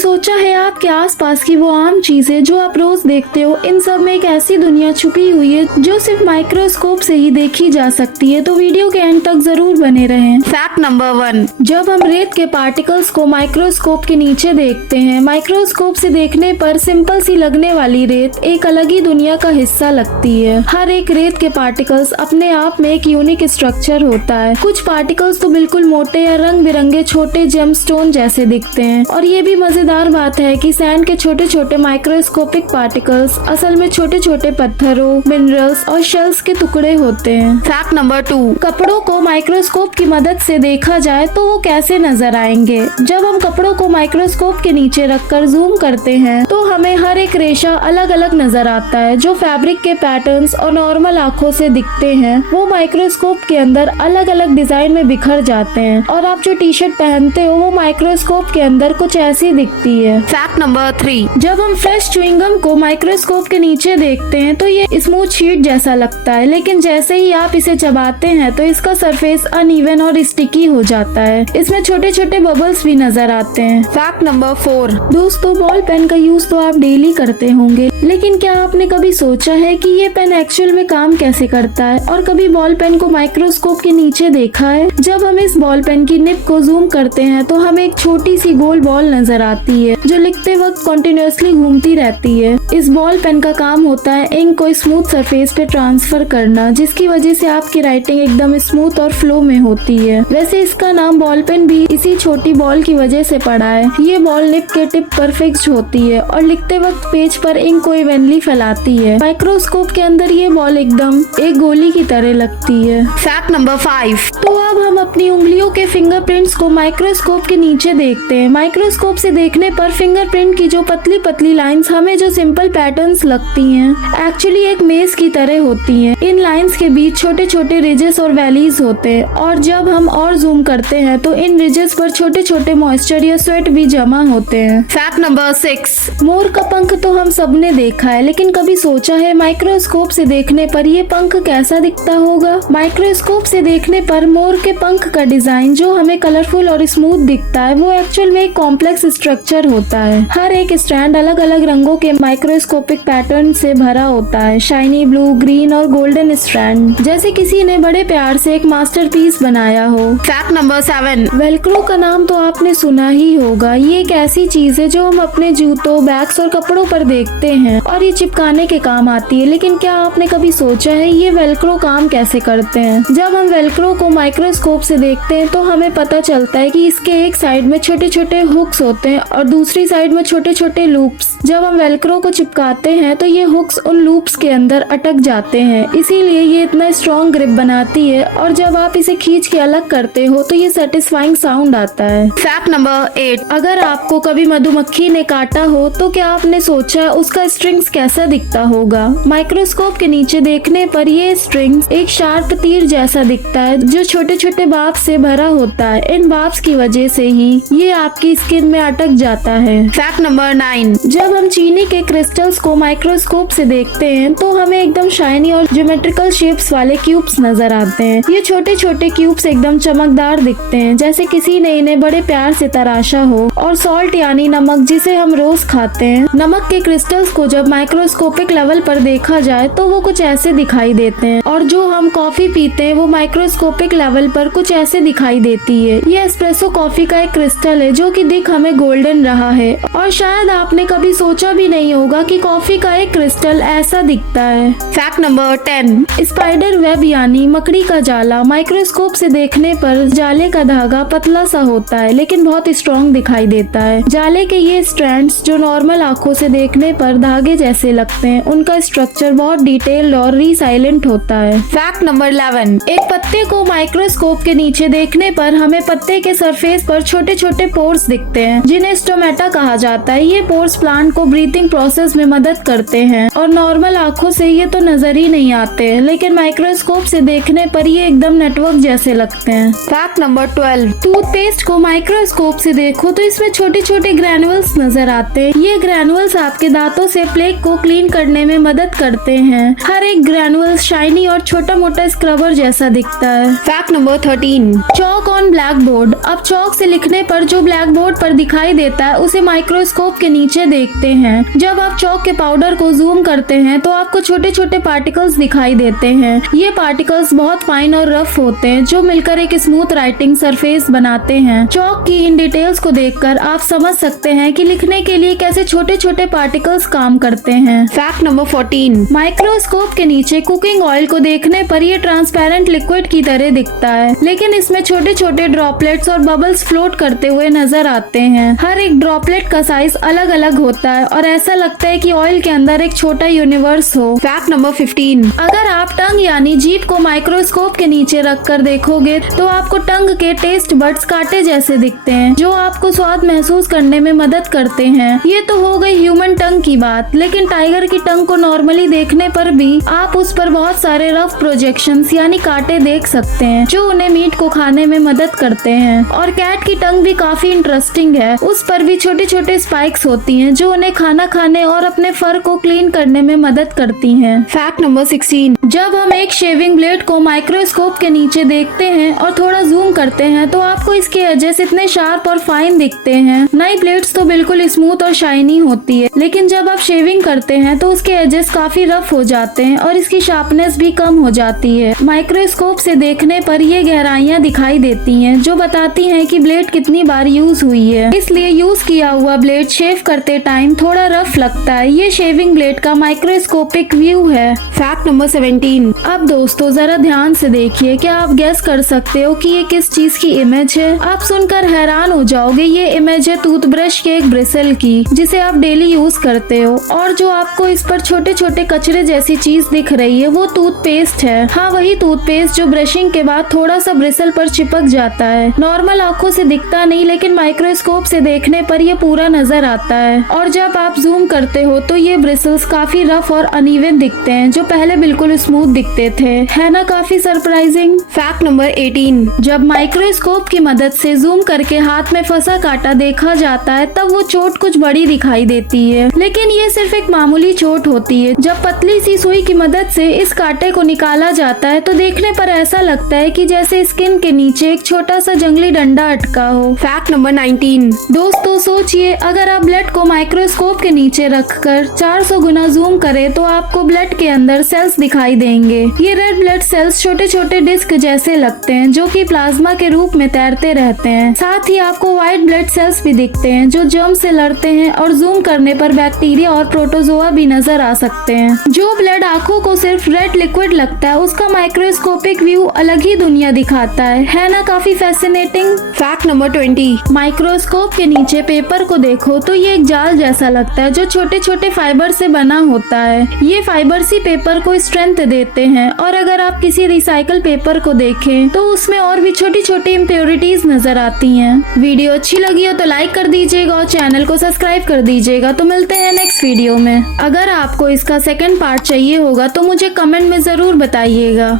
सोचा है आपके आसपास की वो आम चीजें जो आप रोज देखते हो, इन सब में एक ऐसी दुनिया छुपी हुई है जो सिर्फ माइक्रोस्कोप से ही देखी जा सकती है। तो वीडियो के एंड तक जरूर बने रहें। फैक्ट नंबर 1, जब हम रेत के पार्टिकल्स को माइक्रोस्कोप के नीचे देखते हैं, माइक्रोस्कोप से देखने पर सिंपल सी लगने वाली रेत एक अलग ही दुनिया का हिस्सा लगती है। हर एक रेत के पार्टिकल्स अपने आप में एक यूनिक स्ट्रक्चर होता है। कुछ पार्टिकल्स तो बिल्कुल मोटे या रंग बिरंगे छोटे जेमस्टोन जैसे दिखते हैं, और ये भी मजेदार बात है कि सैंड के छोटे छोटे माइक्रोस्कोपिक पार्टिकल्स असल में छोटे छोटे पत्थरों, मिनरल्स और शेल्स के टुकड़े होते हैं। फैक्ट नंबर 2, कपड़ों को माइक्रोस्कोप की मदद से देखा जाए तो वो कैसे नजर आएंगे। जब हम कपड़ों को माइक्रोस्कोप के नीचे रखकर जूम करते हैं तो हमें हर एक रेशा अलग अलग नजर आता है। जो फैब्रिक के पैटर्न्स और नॉर्मल आंखों से दिखते हैं वो माइक्रोस्कोप के अंदर अलग अलग डिजाइन में बिखर जाते हैं, और आप जो टी शर्ट पहनते हो वो माइक्रोस्कोप के अंदर कुछ ऐसी दिखती है। फैक्ट नंबर 3, जब हम फ्रेश च्युइंगम को माइक्रोस्कोप के नीचे देखते हैं तो ये स्मूथ शीट जैसा लगता है, लेकिन जैसे ही आप इसे चबाते हैं तो इसका सरफेस अनइवन और स्टिकी हो जाता है। इसमें छोटे छोटे बबल्स भी नजर आते हैं। फैक्ट नंबर 4, दोस्तों, बॉल पेन का यूज तो आप डेली करते होंगे, लेकिन क्या आपने कभी सोचा है कि ये पेन एक्चुअल में काम कैसे करता है, और कभी बॉल पेन को माइक्रोस्कोप के नीचे देखा है। जब हम इस बॉल पेन की निब को जूम करते हैं तो हमें एक छोटी सी गोल बॉल नजर आती है जो लिखते वक्त कॉन्टिन्यूअसली घूमती रहती है। इस बॉल पेन का काम होता है इंक को स्मूथ सरफेस पे ट्रांसफर करना, जिसकी वजह से आपकी राइटिंग एकदम स्मूथ और फ्लो में होती है। वैसे इसका नाम बॉल पेन भी इसी छोटी बॉल की वजह से पड़ा है। ये बॉल निब के टिप पर फिक्स्ड होती है और लिखते वक्त पेज पर इंक को इवनली फैलाती है। माइक्रोस्कोप के अंदर ये बॉल एकदम एक गोली की तरह लगती है। फैक्ट नंबर 5, तो अब हम अपनी उंगलियों के फिंगरप्रिंट्स को माइक्रोस्कोप के नीचे देखते हैं। माइक्रोस्कोप से देखने पर फिंगरप्रिंट की जो पतली पतली लाइंस हमें जो सिंपल पैटर्न्स लगती हैं, एक्चुअली एक मेज की तरह होती हैं। इन लाइंस के बीच छोटे छोटे रिजेस और वैलीज होते हैं, और जब हम और जूम करते हैं तो इन रिजेस पर छोटे छोटे मॉइस्चर या स्वेट भी जमा होते हैं। फैक्ट नंबर 6, मोर का पंख तो हम सबने देखा है, लेकिन कभी सोचा है माइक्रोस्कोप से देखने पर ये पंख कैसा दिखता होगा। माइक्रोस्कोप से देखने पर मोर के पंख का डिजाइन जो हमें कलरफुल और स्मूथ दिखता है वो एक्चुअल में एक कॉम्प्लेक्स स्ट्रक्चर होता है। हर एक स्ट्रैंड अलग अलग रंगों के माइक्रोस्कोपिक पैटर्न से भरा होता है, शाइनी ब्लू, ग्रीन और गोल्डन स्ट्रैंड, जैसे किसी ने बड़े प्यार से एक मास्टरपीस बनाया हो। फैक्ट नंबर 7, वेल्क्रो का नाम तो आपने सुना ही होगा। ये एक ऐसी चीज है जो हम अपने जूतों, बैग्स और कपड़ों पर देखते हैं और ये चिपकाने के काम आती है, लेकिन क्या आपने कभी सोचा है ये वेल्क्रो काम कैसे करते हैं। जब हम वेल्क्रो को माइक्रोस्कोप से देखते हैं तो हमें पता चलता है कि इसके एक साइड में छोटे छोटे हुक्स होते हैं और दूसरी साइड में छोटे छोटे लूप्स। जब हम वेल्क्रो को चिपकाते हैं तो ये हुक्स उन लूप्स के अंदर अटक जाते हैं, इसीलिए ये इतना स्ट्रॉन्ग ग्रिप बनाती है, और जब आप इसे खींच के अलग करते हो तो ये सेटिस्फाइंग साउंड आता है। फैक्ट नंबर 8, अगर आपको कभी मधुमक्खी ने काटा हो तो क्या आपने सोचा उसका स्ट्रिंग्स कैसा दिखता होगा। माइक्रोस्कोप के नीचे देखने पर ये स्ट्रिंग्स एक शार्प तीर जैसा दिखता है जो छोटे छोटे बाप से भरा होता है। इन बाप्स की वजह से ही ये आपकी स्किन में अटक जाता है। फैक्ट नंबर 9, जब हम चीनी के क्रिस्टल्स को माइक्रोस्कोप से देखते हैं तो हमें एकदम शाइनी और ज्योमेट्रिकल शेप्स वाले क्यूब्स नजर आते हैं। ये छोटे छोटे क्यूब्स एकदम चमकदार दिखते हैं, जैसे किसी ने इन्हें बड़े प्यार से तराशा हो। और सॉल्ट यानी नमक, जिसे हम रोज खाते हैं, नमक के क्रिस्टल्स को जब माइक्रोस्कोपिक लेवल पर देखा जाए तो वो कुछ ऐसे दिखाई देते हैं, और जो हम कॉफी पीते हैं वो माइक्रोस्कोपिक लेवल पर कुछ ऐसे दिखाई देती है। ये एस्प्रेसो कॉफी का एक क्रिस्टल है जो कि दिख हमें गोल्डन रहा है, और शायद आपने कभी सोचा भी नहीं होगा कि कॉफी का एक क्रिस्टल ऐसा दिखता है। फैक्ट नंबर 10, स्पाइडर वेब यानी मकड़ी का जाला, माइक्रोस्कोप से देखने पर जाले का धागा पतला सा होता है लेकिन बहुत स्ट्रॉन्ग दिखाई देता है। जाले के ये स्ट्रैंड्स जो नॉर्मल आंखों से देखने पर धागे जैसे लगते हैं, उनका स्ट्रक्चर बहुत डिटेल्ड और रीसाइलेंट होता है। फैक्ट नंबर 11, एक पत्ते को माइक्रोस्कोप के नीचे देखने पर हमें पत्ते के सरफेस पर छोटे छोटे पोर्स दिखते हैं जिन्हें स्टोमेटा कहा जाता है। ये पोर्स प्लांट को ब्रीथिंग प्रोसेस में मदद करते हैं, और नॉर्मल आंखों से ये तो नजर ही नहीं आते, लेकिन माइक्रोस्कोप से देखने पर ये एकदम नेटवर्क जैसे लगते हैं। फैक्ट नंबर 12, टूथपेस्ट को माइक्रोस्कोप से देखो तो इस इसमें छोटे छोटे ग्रैनुअल्स नजर आते हैं। ये ग्रैनुअल्स आपके दांतों से प्लेक को क्लीन करने में मदद करते हैं। हर एक ग्रैनुअल शाइनी और छोटा मोटा स्क्रबर जैसा दिखता है। Fact number 13। Chowk on black board. अब चौक से लिखने पर जो ब्लैक बोर्ड पर दिखाई देता है उसे माइक्रोस्कोप के नीचे देखते हैं। जब आप चौक के पाउडर को जूम करते हैं तो आपको छोटे छोटे पार्टिकल्स दिखाई देते हैं। ये पार्टिकल्स बहुत फाइन और रफ होते हैं जो मिलकर एक स्मूथ राइटिंग सरफेस बनाते हैं। चौक की इन डिटेल्स को देखकर आप समझ सकते हैं कि लिखने के लिए कैसे छोटे छोटे पार्टिकल्स काम करते हैं। Fact number 14। माइक्रोस्कोप के नीचे कुकिंग ऑयल को देखने पर ये ट्रांसपेरेंट लिक्विड की तरह दिखता है, लेकिन इसमें छोटे छोटे ड्रॉपलेट्स और बबल्स फ्लोट करते हुए नजर आते हैं। हर एक ड्रॉपलेट का साइज अलग अलग होता है और ऐसा लगता है कि ऑयल के अंदर एक छोटा यूनिवर्स हो। Fact number 15। अगर आप टंग यानी जीभ को माइक्रोस्कोप के नीचे रख कर देखोगे तो आपको टंग के टेस्ट बड्स कांटे जैसे दिखते हैं जो आपको स्वाद महसूस करने में मदद करते हैं। ये तो हो गई ह्यूमन टंग की बात, लेकिन टाइगर की टंग को नॉर्मली देखने पर भी आप उस पर बहुत सारे रफ प्रोजेक्शंस यानी कांटे देख सकते हैं जो उन्हें मीट को खाने में मदद करते हैं। और कैट की टंग भी काफी इंटरेस्टिंग है। उस पर भी छोटे छोटे स्पाइक्स होती हैं जो उन्हें खाना खाने और अपने फर को क्लीन करने में मदद करती हैं। Fact number 16। जब हम एक शेविंग ब्लेड को माइक्रोस्कोप के नीचे देखते हैं और थोड़ा जूम करते हैं तो आपको इसके एजेस इतने शार्प और फाइन दिखते हैं। नई ब्लेड्स तो बिल्कुल स्मूथ और शाइनी होती है, लेकिन जब आप शेविंग करते हैं तो उसके एजेस काफी रफ हो जाते हैं और इसकी शार्पनेस भी कम हो जाती है। माइक्रोस्कोप से देखने पर ये गहराइयां दिखाई देती हैं जो बताती हैं कि ब्लेड कितनी बार यूज हुई है। इसलिए यूज किया हुआ ब्लेड शेव करते टाइम थोड़ा रफ लगता है। ये शेविंग ब्लेड का माइक्रोस्कोपिक व्यू है। Fact number 17। अब दोस्तों जरा ध्यान से देखिए, क्या आप गेस कर सकते हो कि ये किस चीज की इमेज है? आप सुनकर हैरान हो जाओगे। ये इमेज है टूथब्रश के एक ब्रिसल की जिसे आप डेली यूज करते हो, और जो आपको इस पर छोटे छोटे कचरे जैसी चीज दिख रही है वो टूथपेस्ट है। हाँ, वही टूथपेस्ट जो ब्रशिंग के बाद थोड़ा सा ब्रिसल पर चिपक जाता है। नॉर्मल आंखों से दिखता नहीं, लेकिन माइक्रोस्कोप से देखने पर ये पूरा नजर आता है। और जब आप जूम करते हो तो ये ब्रिसल्स काफी रफ और अनइवन दिखते हैं जो पहले बिल्कुल स्मूथ दिखते थे। है ना काफी सरप्राइजिंग। Fact number 18। जब माइक्रोस्कोप की मदद से जूम करके हाथ में फंसा कांटा देखा जाता है तब वो चोट कुछ बड़ी दिखाई देती है, लेकिन ये सिर्फ एक मामूली चोट होती है। जब पतली सी सुई की मदद से इस कांटे को निकाला जाता है तो देखने पर ऐसा लगता है कि जैसे स्किन के नीचे एक छोटा सा जंगली डंडा अटका हो। Fact number 19। दोस्तों सोचिए, अगर आप ब्लड को माइक्रोस्कोप के नीचे रखकर 400 गुना जूम करें तो आपको ब्लड के अंदर सेल्स दिखाई देंगे। ये रेड ब्लड सेल्स छोटे छोटे डिस्क जैसे लगते हैं जो कि प्लाज्मा के रूप में तैरते रहते हैं। साथ ही आपको व्हाइट ब्लड सेल्स भी दिखते हैं जो जर्म से लड़ते हैं, और जूम करने पर बैक्टीरिया और प्रोटोजोआ भी नजर आ सकते हैं। जो ब्लड आंखों को सिर्फ रेड लिक्विड लगता है उसका माइक्रोस्कोपिक व्यू अलग ही दुनिया दिखाता है ना काफी फैसिनेटिंग। Fact number 20। माइक्रोस्कोप के नीचे पेपर को देखो तो ये एक जाल जैसा लगता है जो छोटे छोटे फाइबर से बना होता है। ये फाइबर्स ही पेपर को स्ट्रेंथ देते हैं, और अगर आप किसी रिसाइकल पेपर को देखें तो उसमें और भी छोटी छोटी इम्प्योरिटीज नजर आती हैं। वीडियो अच्छी लगी हो तो लाइक कर दीजिएगा और चैनल को सब्सक्राइब कर दीजिएगा। तो मिलते हैं नेक्स्ट वीडियो में। अगर आपको इसका सेकंड पार्ट चाहिए होगा तो मुझे कमेंट में जरूर बताइएगा।